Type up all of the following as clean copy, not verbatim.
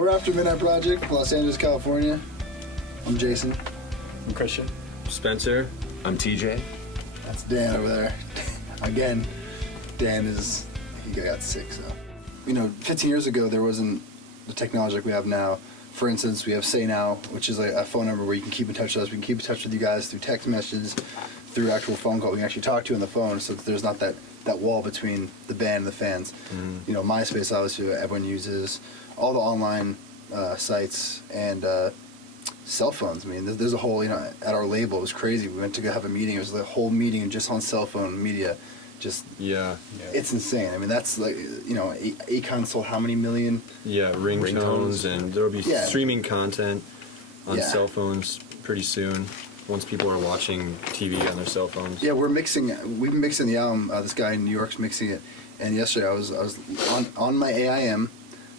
We're After Midnight Project, Los Angeles, California. I'm Jason. I'm Christian. Spencer. I'm TJ. That's Dan over there. Again, Dan he got sick, so. 15 years ago, there wasn't the technology like we have now. For instance, we have Say Now, which is a phone number where you can keep in touch with us. We can keep in touch with you guys through text messages, through actual phone call. We can actually talk to you on the phone, so that there's not that wall between the band and the fans. MySpace, obviously, everyone uses. All the online sites and cell phones. I mean, there's a whole, at our label, it was crazy. We went to go have a meeting. It was the whole meeting just on cell phone media. Just it's insane. I mean, that's like Akon sold how many million? Yeah, ringtones, and there'll be streaming content on cell phones pretty soon. Once people are watching TV on their cell phones. Yeah, we've been mixing the album. This guy in New York's mixing it, and yesterday I was on my AIM,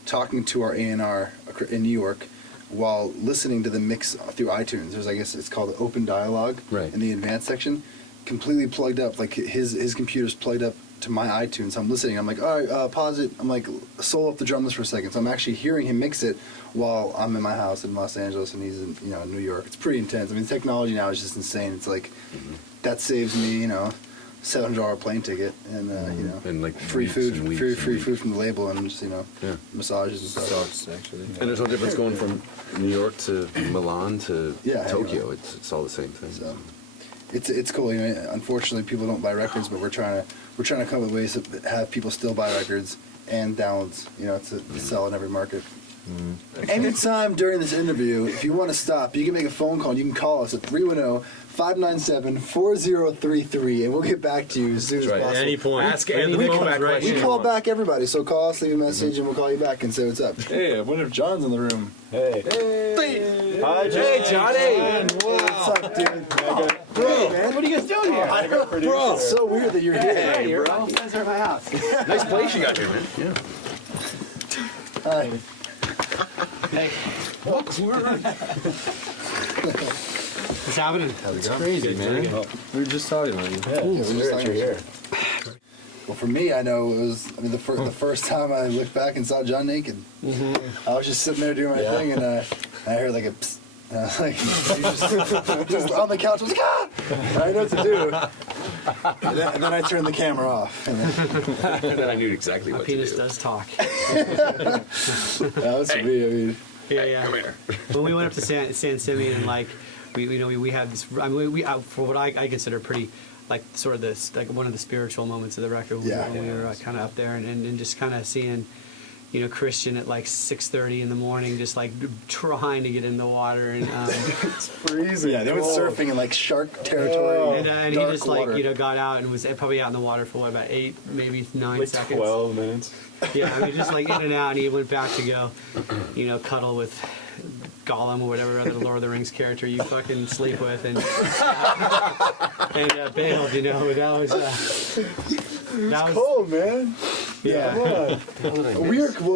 talking to our A&R in New York, while listening to the mix through iTunes. There's, I guess it's called Open Dialogue in the advanced section. Completely plugged up, like his computer's plugged up to my iTunes. I'm listening. I'm like, all right, pause it. I'm like, solo up the drum list for a second. So I'm actually hearing him mix it while I'm in my house in Los Angeles and he's in New York. It's pretty intense. I mean, technology now is just insane. It's like that saves me $700 plane ticket and and like free food from the label and just massages and stuff. Sucks, actually. And there's no difference going from New York to Milan to Tokyo. It's all the same thing. So. It's cool. Unfortunately, people don't buy records, but we're trying to come up with ways to have people still buy records and downloads. To sell in every market. Anytime during this interview, if you want to stop, you can make a phone call. You can call us at 310-597-4033, and we'll get back to you as soon as possible. At any point. Ask any question. We call back everybody, so call us, leave a message, and we'll call you back and say what's up. Hey, I wonder if John's in the room. Hey. Hi, John. Hey, Johnny. What's up, dude? Bro, man, what are you guys doing here? Bro, it's so weird that you're here. Hey, bro. You guys are at my house. Nice place you got here, man. Yeah. Hi. Hey. What's What's happening? It's crazy, man. We were just talking about you. You're here. Well, for me, I know it was. the first time I looked back and saw John naked. I was just sitting there doing my thing, and I heard like a psst. And I was like, just on the couch. I was like, ah! I didn't know what to do. And then I turned the camera off. And then I knew exactly what to do. My penis does talk. That was for me. I mean, Yeah. Come here. When we went up to San Simeon and we had this. I mean, we for what I consider pretty. Like sort of this, like one of the spiritual moments of the record when we were kind of up there and just kind of seeing, Christian at like 6:30 in the morning, just like trying to get in the water and it's freezing. Yeah, they were surfing in like shark territory. And he just water. Got out and was probably out in the water for about 8, maybe 9 like seconds. 12 minutes. Yeah, I mean just like in and out, and he went back to go, cuddle with Gollum or whatever other Lord of the Rings character you fucking sleep with, and bailed. That was cold, man. Yeah. Well,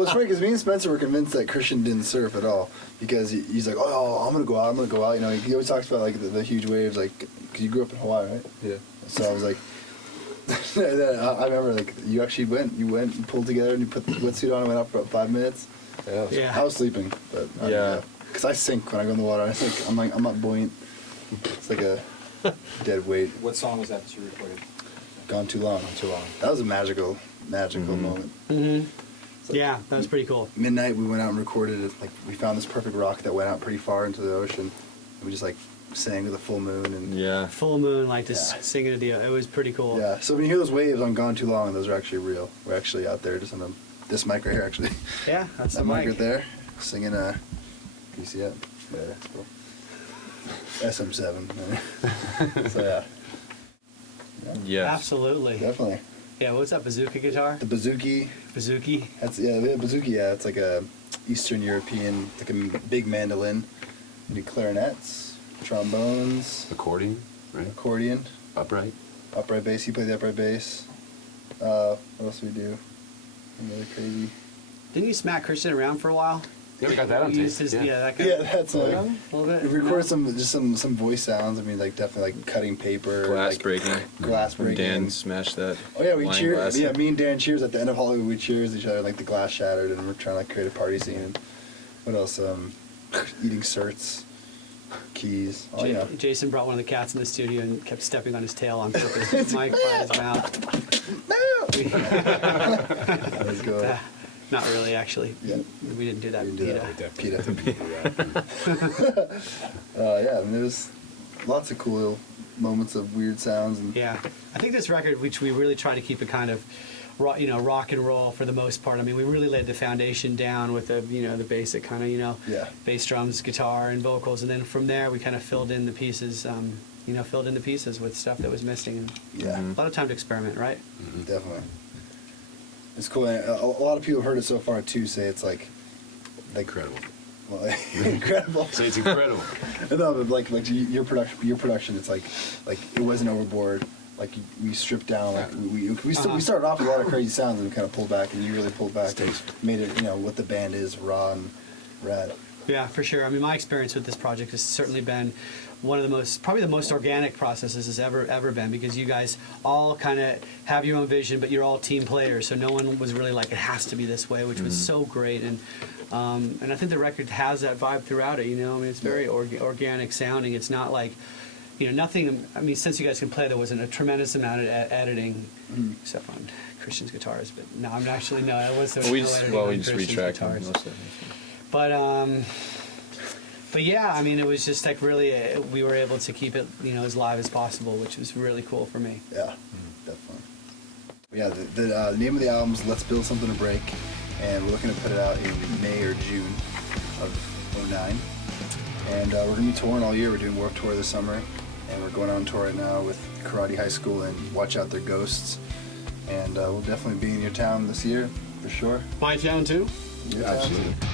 it's funny because me and Spencer were convinced that Christian didn't surf at all because he's like, oh, I'm gonna go out. He always talks about like the huge waves, like because you grew up in Hawaii, right? Yeah. So I was like, I remember like you actually went, and pulled together, and you put the wetsuit on and went out for about 5 minutes. Yeah. I was sleeping, but because I sink when I go in the water. I think I'm not buoyant. It's like a dead weight. What song was that you recorded? Gone Too Long. That was a magical moment. Mm-hmm. Yeah, that was pretty cool. Midnight, we went out and recorded it. Like we found this perfect rock that went out pretty far into the ocean. And we just like sang to the full moon and full moon, like just singing to the. It was pretty cool. Yeah. So when you hear those waves on Gone Too Long, those are actually real. We're actually out there just on this mic right here, actually. Yeah, that's that the mic right there, singing. Can you see it? Yeah, that's cool. SM7. So yeah. Yes. Absolutely. Definitely. Yeah, what's that, bazooka guitar? The bouzouki. Bouzouki? That's, the bouzouki, it's like a Eastern European, like a big mandolin. You do clarinets, trombones. Accordion, right? Accordion. Upright. Upright bass, you play the upright bass. What else do we do? Really crazy. Didn't you smack Christian around for a while? Yeah, we got that on tape. That guy. Yeah, that's like, a little bit. we recorded some voice sounds. I mean, like definitely like cutting paper, Glass like, breaking. glass breaking. Dan smashed that. Oh yeah, we wine cheered. glass. Yeah, me and Dan cheers at the end of Hollywood. We cheers each other, like the glass shattered, and we're trying to like create a party scene. And What else? Eating certs, keys. Oh, yeah. Jason brought one of the cats in the studio and kept stepping on his tail on purpose with Mike by his mouth. That was good. Not really, actually. Yeah. We didn't do that. We didn't do that. PETA. Yeah, I mean, there's lots of cool moments of weird sounds. And Yeah, I think this record, which we really try to keep it kind of, rock and roll for the most part. I mean, we really laid the foundation down with the basic kind of Yeah. bass, drums, guitar, and vocals, and then from there we kind of filled in the pieces. Filled in the pieces with stuff that was missing. And Yeah. a lot of time to experiment, right? Definitely. It's cool. And a lot of people have heard it so far too. Say it's like Incredible. well, incredible. Say it's incredible. No, but like your production. It's like it wasn't overboard. Like we stripped down. Like we started off with a lot of crazy sounds and we kind of pulled back, and you really pulled back and made it what the band is, raw and rad. Yeah, for sure. I mean, my experience with this project has certainly been one of probably the most organic processes has ever been, because you guys all kind of have your own vision, but you're all team players, so no one was really like, it has to be this way, which was so great. And I think the record has that vibe throughout it. I mean, it's very organic sounding. It's not like, nothing. I mean, since you guys can play, there wasn't a tremendous amount of editing, except on Christian's guitars. But no, I'm actually no. I was. We just retracked them most of it. But yeah, I mean, it was just like really, we were able to keep it, as live as possible, which was really cool for me. Yeah, definitely. Yeah, the name of the album is Let's Build Something to Break, and we're looking to put it out in May or June of '09. And we're going to be touring all year. We're doing Warped Tour this summer, and we're going on tour right now with Karate High School and Watch Out Their Ghosts. And we'll definitely be in your town this year, for sure. My town too? Your Absolutely. town too.